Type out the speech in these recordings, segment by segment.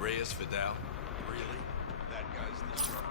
Reyes Vidal? Really? That guy's the shark.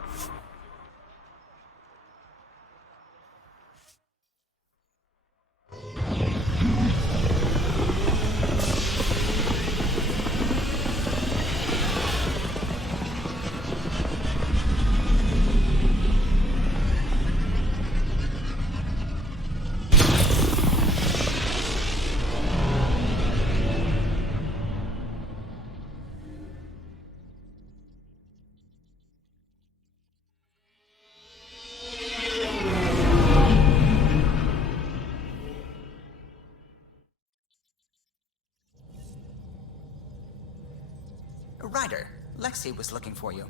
Ryder, Lexi was looking for you.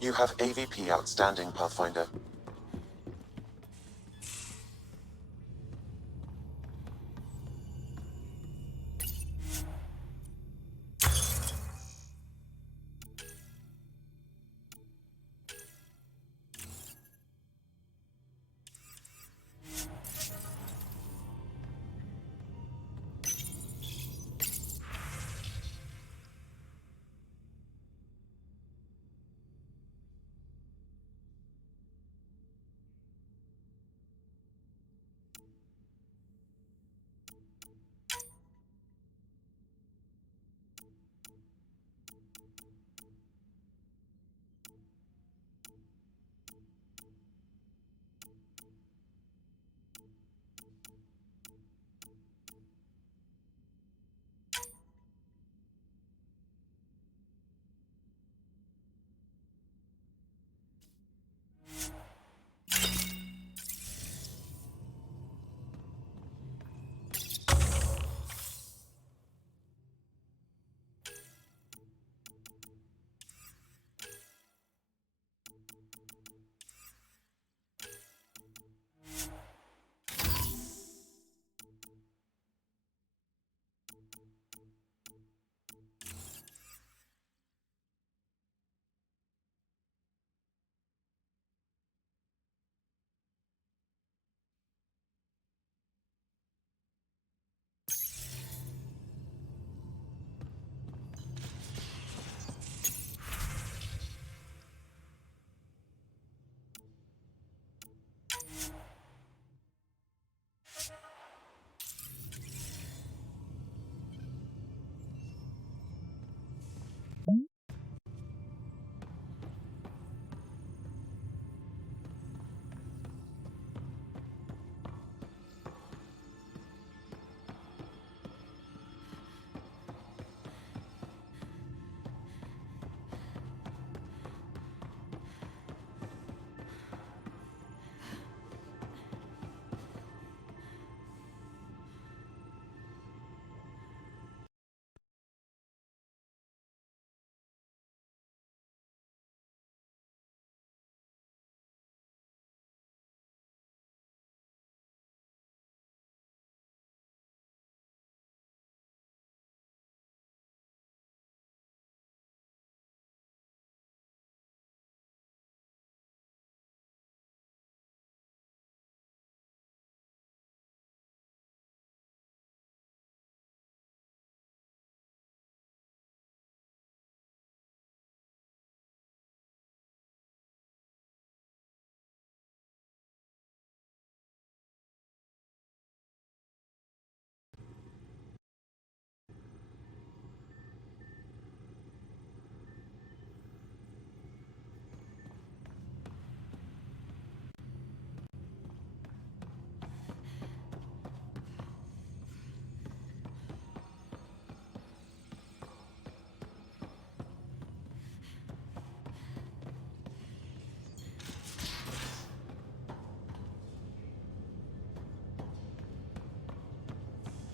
You have AVP outstanding, Pathfinder.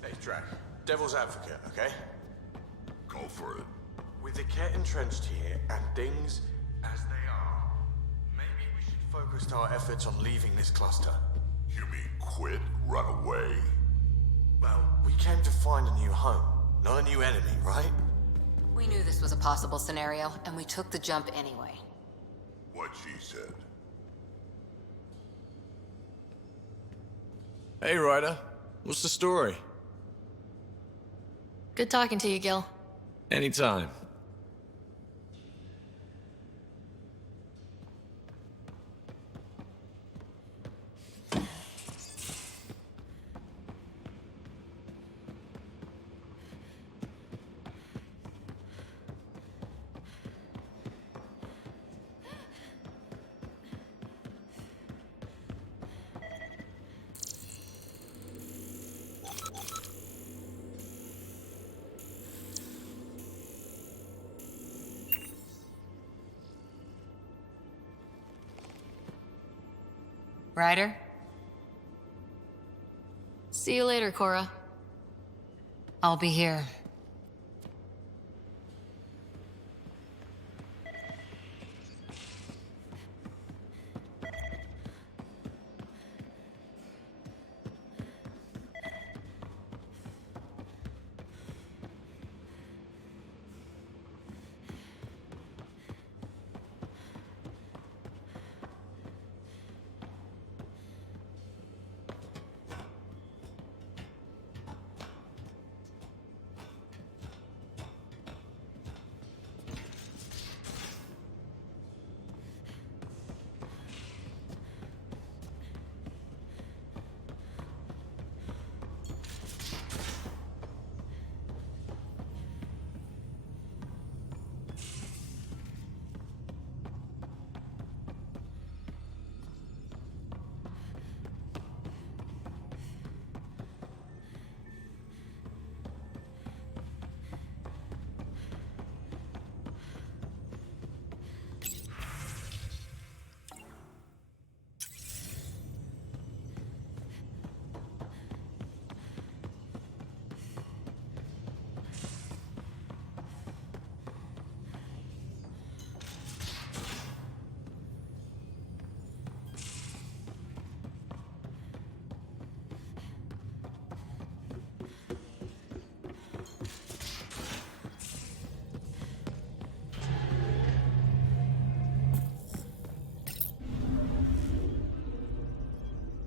Hey, Drac. Devil's advocate, okay? Go for it. With the Ket entrenched here, and things as they are, maybe we should focus our efforts on leaving this cluster. You mean quit? Run away? Well, we came to find a new home, not a new enemy, right? We knew this was a possible scenario, and we took the jump anyway. What she said. Hey, Ryder. What's the story? Good talking to you, Gil. Anytime. Ryder? See you later, Cora. I'll be here.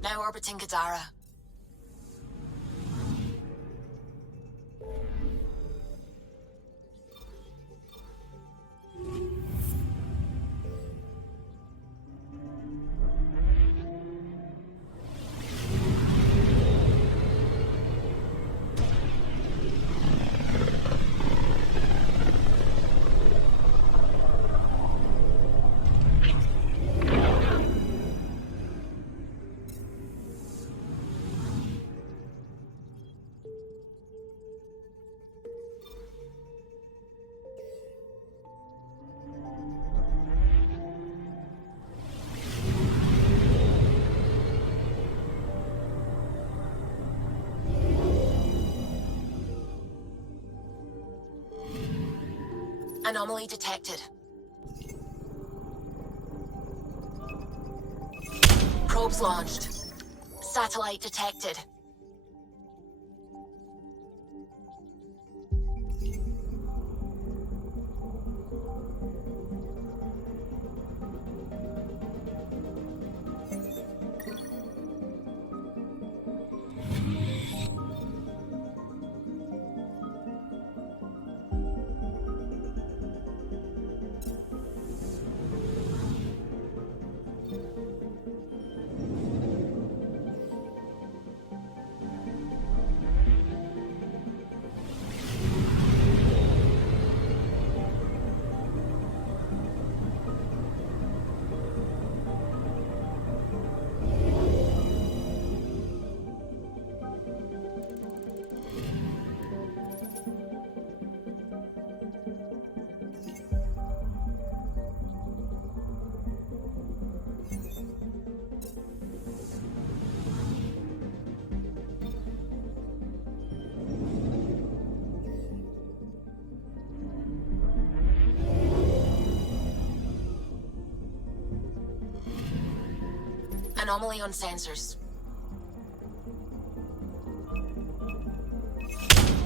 Now orbiting Gadara. Anomaly detected. Probes launched. Satellite detected. Anomaly on sensors.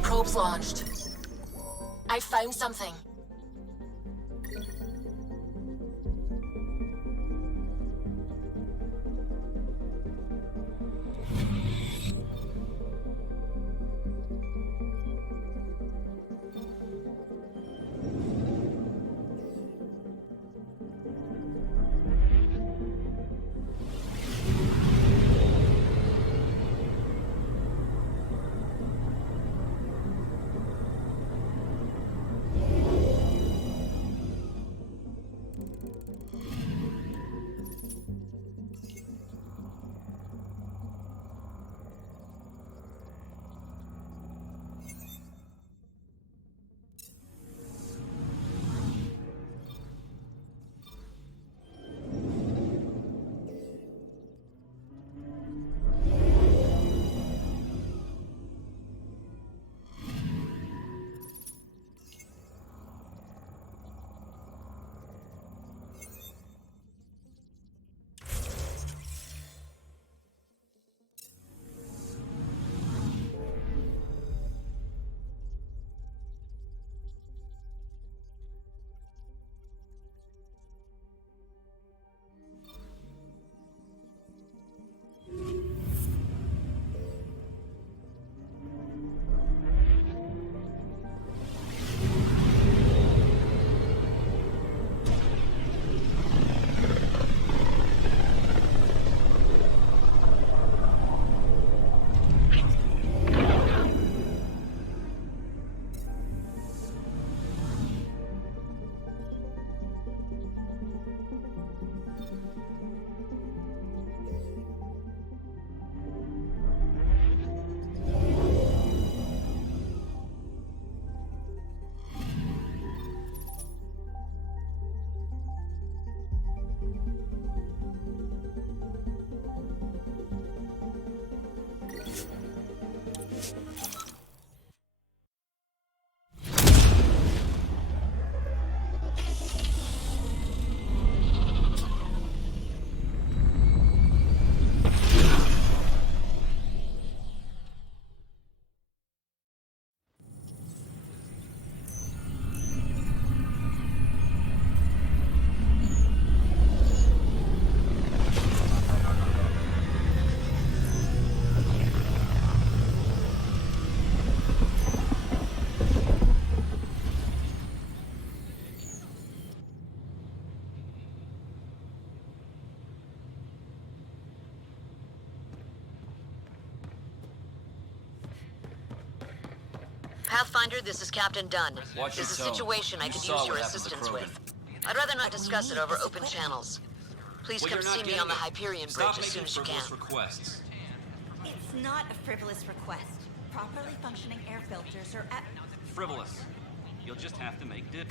Probes launched. I found something. Pathfinder, this is Captain Dunn. Watch There's a your tone. situation I You could saw use your what happened to assistance Krogan. with. I'd rather not discuss it over open channels. Please Well, come you're not see me getting on the it. Hyperion Stop Bridge as soon making as you frivolous can. requests. It's not a frivolous request. Properly functioning air filters are at... Frivolous. You'll just have to make do.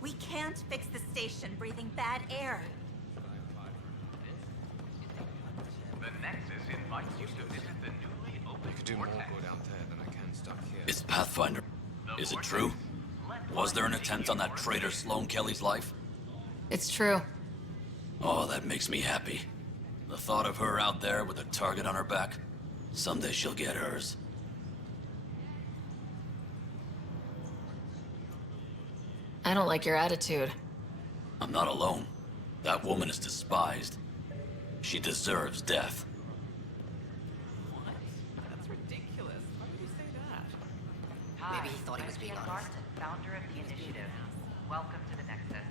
We can't fix the station breathing bad air. The Nexus invites you to visit the newly opened I could do more vortex. good out there than I can stuck here. It's Pathfinder. Is it true? Was there an attempt on that traitor Sloane Kelly's life? It's true. Oh, that makes me happy. The thought of her out there with a target on her back. Someday she'll get hers. I don't like your attitude. I'm not alone. That woman is despised. She deserves death. What? That's ridiculous. Why would you say that? Maybe he thought he was being honest. Founder of the initiative. Welcome to the Nexus.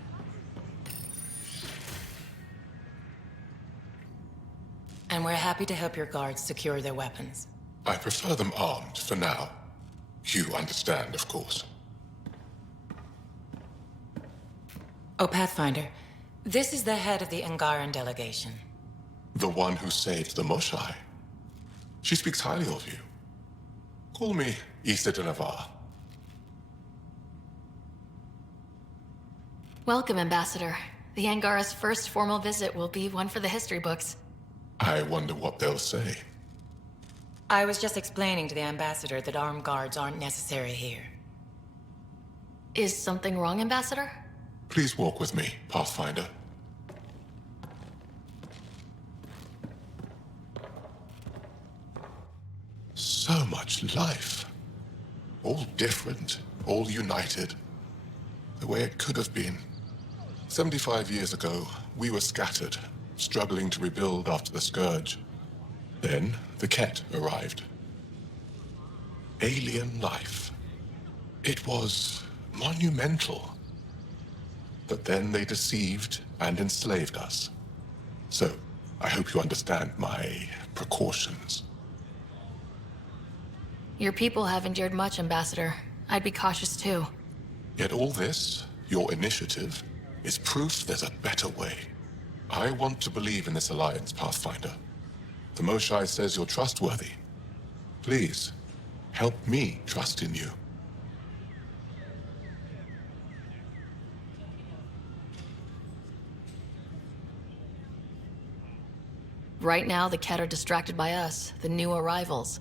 And we're happy to help your guards secure their weapons. I prefer them armed for now. You understand, of course. Oh, Pathfinder, this is the head of the Angaran delegation. The one who saved the Moshai. She speaks highly of you. Call me Issa de Navarre. Welcome, Ambassador. The Angara's first formal visit will be one for the history books. I wonder what they'll say. I was just explaining to the Ambassador that armed guards aren't necessary here. Is something wrong, Ambassador? Please walk with me, Pathfinder. So much life. All different, all united. The way it could have been. 75 years ago, we were scattered, struggling to rebuild after the Scourge. Then, the Ket arrived. Alien life. It was monumental. But then they deceived and enslaved us. So, I hope you understand my precautions. Your people have endured much, Ambassador. I'd be cautious too. Yet all this, your initiative, is proof there's a better way. I want to believe in this alliance, Pathfinder. The Moshai says you're trustworthy. Please, help me trust in you. Right now, the Ket are distracted by us, the new arrivals.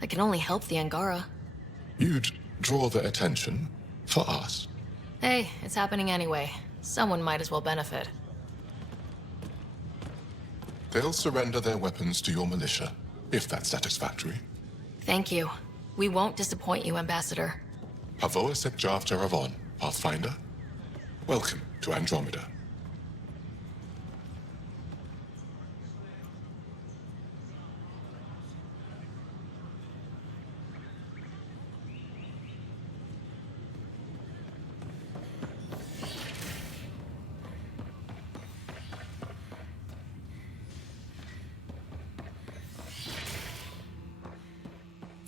That can only help the Angara. You'd draw their attention for us. Hey, it's happening anyway. Someone might as well benefit. They'll surrender their weapons to your militia, if that's satisfactory. Thank you. We won't disappoint you, Ambassador. Havoa Sek Jav Jaravon, Pathfinder. Welcome to Andromeda.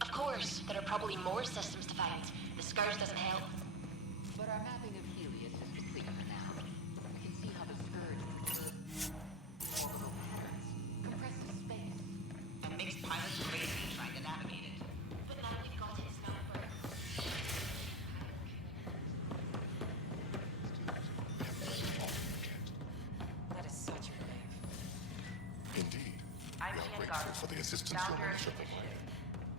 Of course, there are probably more systems to find. The Scourge doesn't help. But our mapping of Helios is complete for now. We can see how the Scourge orbital patterns, compresses space, and makes pilots crazy trying to navigate it. But now we've got its number. grateful for the assistance your militia provided.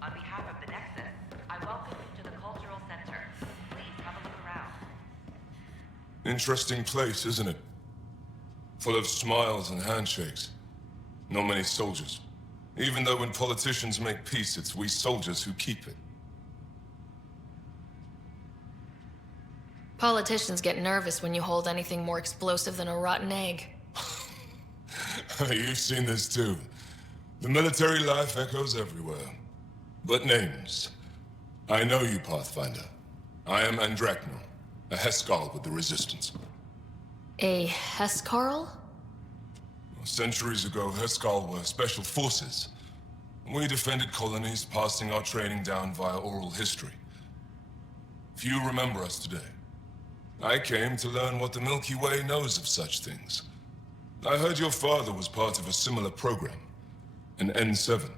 On behalf of the Nexus, I welcome you to the Cultural Center. Please have a look around. Interesting place, isn't it? Full of smiles and handshakes. Not many soldiers. Even though when politicians make peace, it's we soldiers who keep it. Politicians get nervous when you hold anything more explosive than a rotten egg. You've seen this too. The military life echoes everywhere. But names. I know you, Pathfinder. I am Andraknor, a Heskal with the Resistance. A Hescarl? Centuries ago, Heskal were special forces. We defended colonies, passing our training down via oral history. Few remember us today. I came to learn what the Milky Way knows of such things. I heard your father was part of a similar program, an N7.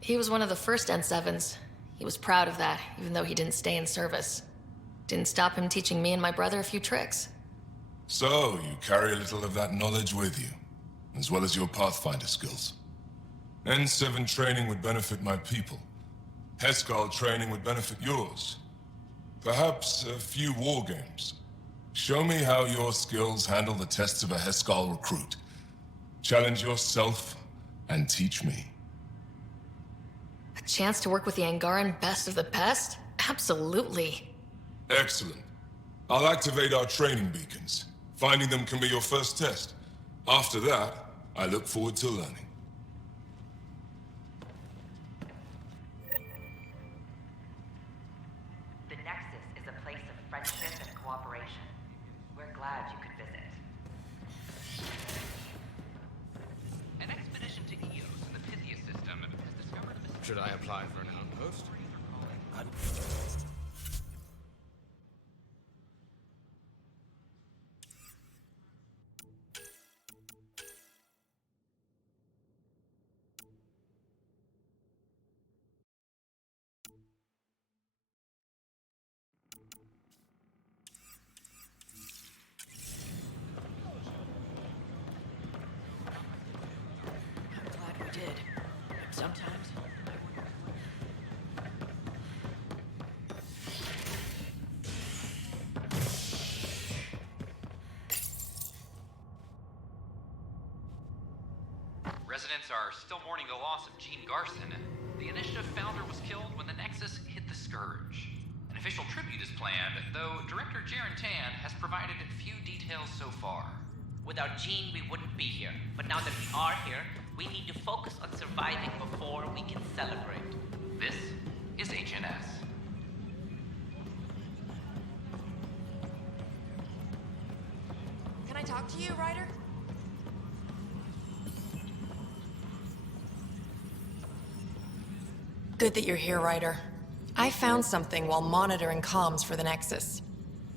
He was one of the first N7s. He was proud of that, even though he didn't stay in service. Didn't stop him teaching me and my brother a few tricks. So, you carry a little of that knowledge with you, as well as your Pathfinder skills. N7 training would benefit my people. Heskal training would benefit yours. Perhaps a few war games. Show me how your skills handle the tests of a Heskal recruit. Challenge yourself and teach me. A chance to work with the Angaran best of the best? Absolutely. Excellent. I'll activate our training beacons. Finding them can be your first test. After that, I look forward to learning. The Nexus is a place of friendship and cooperation. We're glad you could visit. An expedition to Eos in the Pythia system has discovered a... Should I apply for an outpost? I'm glad we did. Sometimes Residents are still mourning the loss of Gene Garson. The Initiative founder was killed when the Nexus hit the Scourge. An official tribute is planned, though Director Jaren Tan has provided few details so far. Without Gene, we wouldn't be here. But now that we are here, we need to focus on surviving before we can celebrate. This is HNS. Can I talk to you, Ryder? Good that you're here, Ryder. I found something while monitoring comms for the Nexus.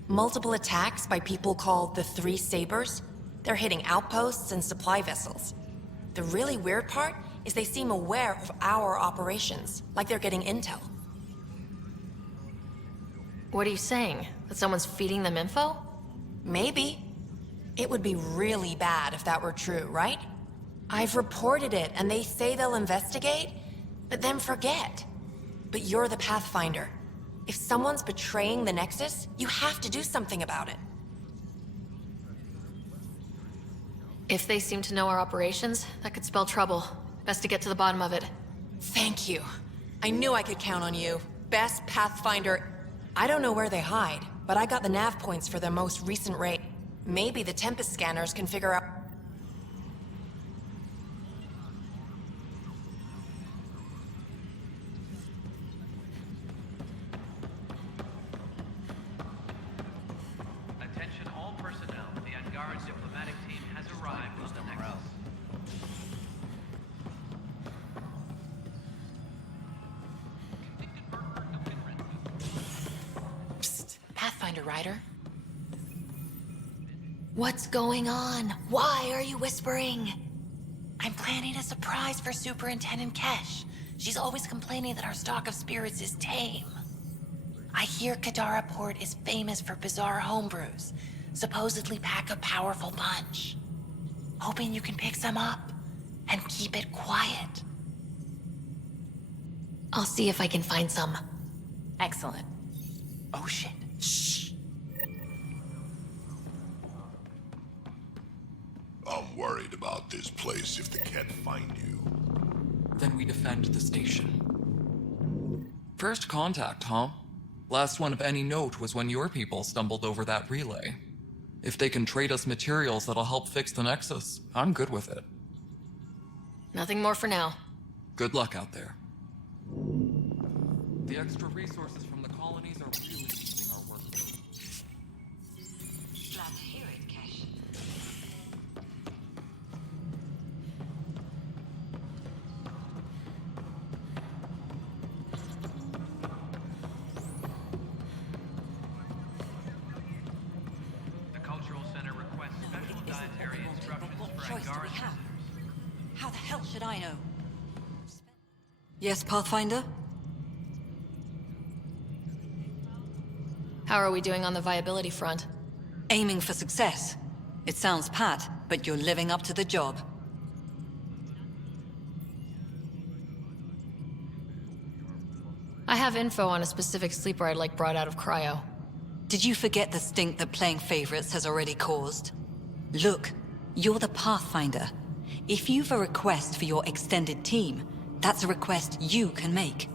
Multiple attacks by people called the Three Sabers. They're hitting outposts and supply vessels. The really weird part is they seem aware of our operations, like they're getting intel. What are you saying? That someone's feeding them info? Maybe. It would be really bad if that were true, right? I've reported it, and they say they'll investigate, but then forget. But you're the Pathfinder. If someone's betraying the Nexus, you have to do something about it. If they seem to know our operations, that could spell trouble. Best to get to the bottom of it. Thank you. I knew I could count on you. Best Pathfinder. I don't know where they hide, but I got the nav points for their most recent raid. Maybe the Tempest scanners can figure out... Attention all personnel. The Angaran diplomatic team has arrived on the Nexus. Psst. Pathfinder Ryder. What's going on? Why are you whispering? I'm planning a surprise for Superintendent Kesh. She's always complaining that our stock of spirits is tame. I hear Kadara Port is famous for bizarre homebrews, supposedly pack a powerful punch. hoping you can pick some up and keep it quiet. I'll see if I can find some. Excellent. Oh shit. Shh. I'm worried about this place if they can't find you. Then we defend the station. First contact, huh? Last one of any note was when your people stumbled over that relay. If they can trade us materials that'll help fix the Nexus, I'm good with it. Nothing more for now. Good luck out there. The extra resources from the colonies are really keeping our work. Glad to hear it, Cash. The Cultural Center requests special dietary instructions What for choice do we Angara. have? How the hell should I know? Yes, Pathfinder? How are we doing on the viability front? Aiming for success. It sounds pat, but you're living up to the job. I have info on a specific sleeper I'd like brought out of cryo. Did you forget the stink that playing favorites has already caused? Look, you're the Pathfinder. If you've a request for your extended team, that's a request you can make.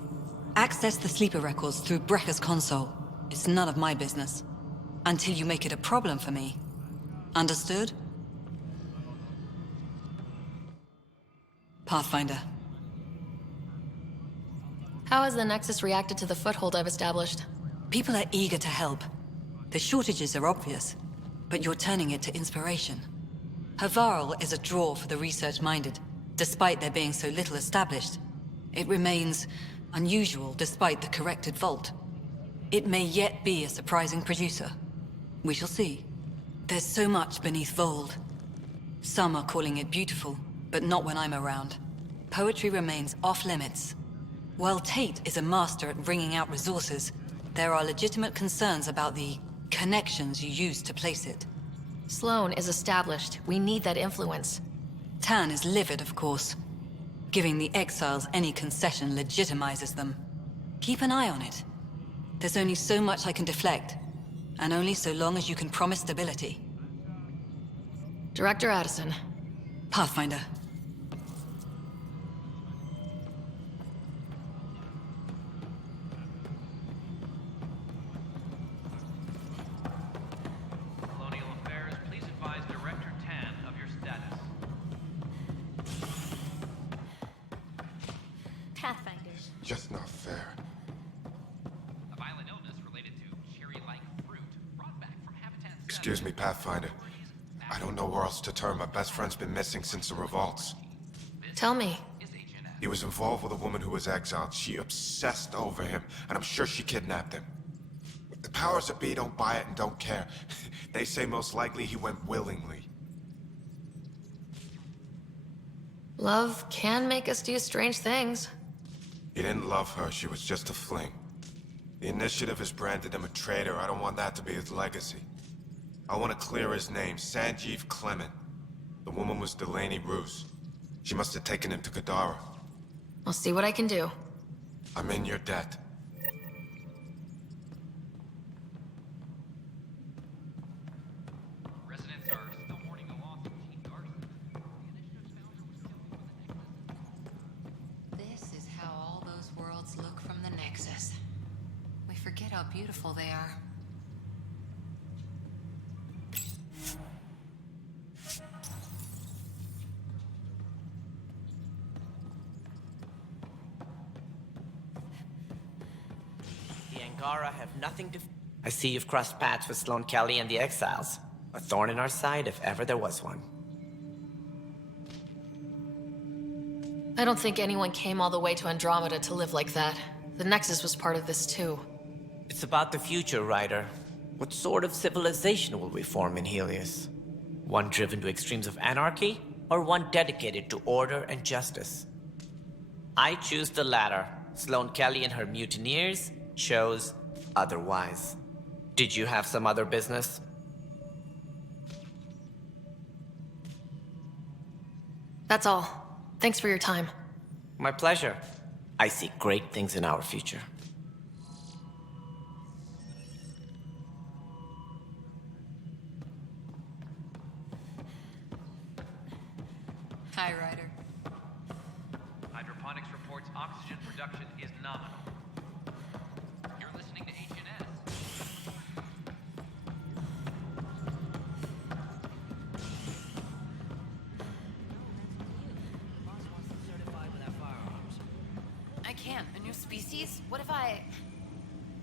Access the sleeper records through Brekker's console. It's none of my business. Until you make it a problem for me. Understood? Pathfinder. How has the Nexus reacted to the foothold I've established? People are eager to help. The shortages are obvious, but you're turning it to inspiration. Havarl is a draw for the research-minded, despite there being so little established. It remains unusual despite the corrected vault. It may yet be a surprising producer. We shall see. There's so much beneath Vold. Some are calling it beautiful, but not when I'm around. Poetry remains off-limits. While Tate is a master at wringing out resources, there are legitimate concerns about the connections you use to place it. Sloan is established. We need that influence. Tan is livid, of course. Giving the exiles any concession legitimizes them. Keep an eye on it. There's only so much I can deflect, and only so long as you can promise stability. Director Addison. Pathfinder. Colonial Affairs, please advise Director Tan of your status. Pathfinder. Just not fair. A violent illness related to cherry-like fruit brought back from Habitat 7. Excuse me, Pathfinder. I don't know where else to turn. My best friend's been missing since the revolts. Tell me. He was involved with a woman who was exiled. She obsessed over him, and I'm sure she kidnapped him. The powers that be don't buy it and don't care. They say most likely he went willingly. Love can make us do strange things. He didn't love her. She was just a fling. The Initiative has branded him a traitor. I don't want that to be his legacy. I want to clear his name, Sanjeev Clement. The woman was Delaney Roos. She must have taken him to Kadara. I'll see what I can do. I'm in your debt. Residents are still mourning the loss of Gene Garson. The Initiative's founder was killed when the Nexus. This is how all those worlds look from the Nexus. We forget how beautiful they are. The Angara have nothing to... I see you've crossed paths with Sloan Kelly and the Exiles. A thorn in our side if ever there was one. I don't think anyone came all the way to Andromeda to live like that. The Nexus was part of this too. It's about the future, Ryder. What sort of civilization will we form in Helios? One driven to extremes of anarchy, or one dedicated to order and justice? I choose the latter. Sloan Kelly and her mutineers chose otherwise. Did you have some other business? That's all. Thanks for your time. My pleasure. I see great things in our future. Hi, Ryder. Hydroponics reports oxygen production is nominal. You're listening to HNS. I can't. A new species? What if I...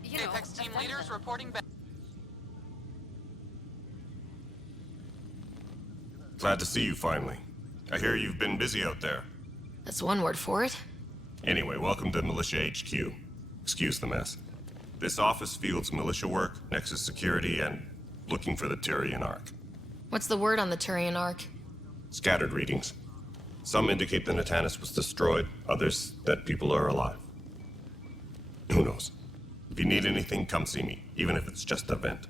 You know, Apex team offend leaders them? reporting back. Glad to see you finally. I hear you've been busy out there. That's one word for it. Anyway, welcome to Militia HQ. Excuse the mess. This office fields militia work, Nexus security, and looking for the Tyrian Ark. What's the word on the Turian Ark? Scattered readings. Some indicate the Natanus was destroyed, others that people are alive. Who knows? If you need anything, come see me, even if it's just a vent.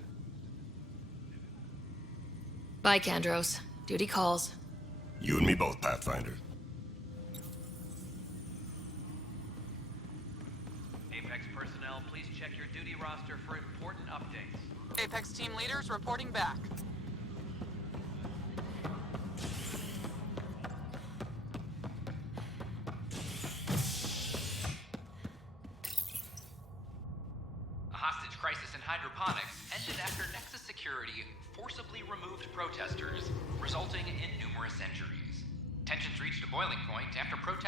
Bye, Kandros. Duty calls. You and me both, Pathfinder. Apex personnel, please check your duty roster for important updates. Apex team leaders reporting back. A hostage crisis in hydroponics ended after Nexus security forcibly removed protesters, resulting in numerous injuries. Tensions reached a boiling point after protesters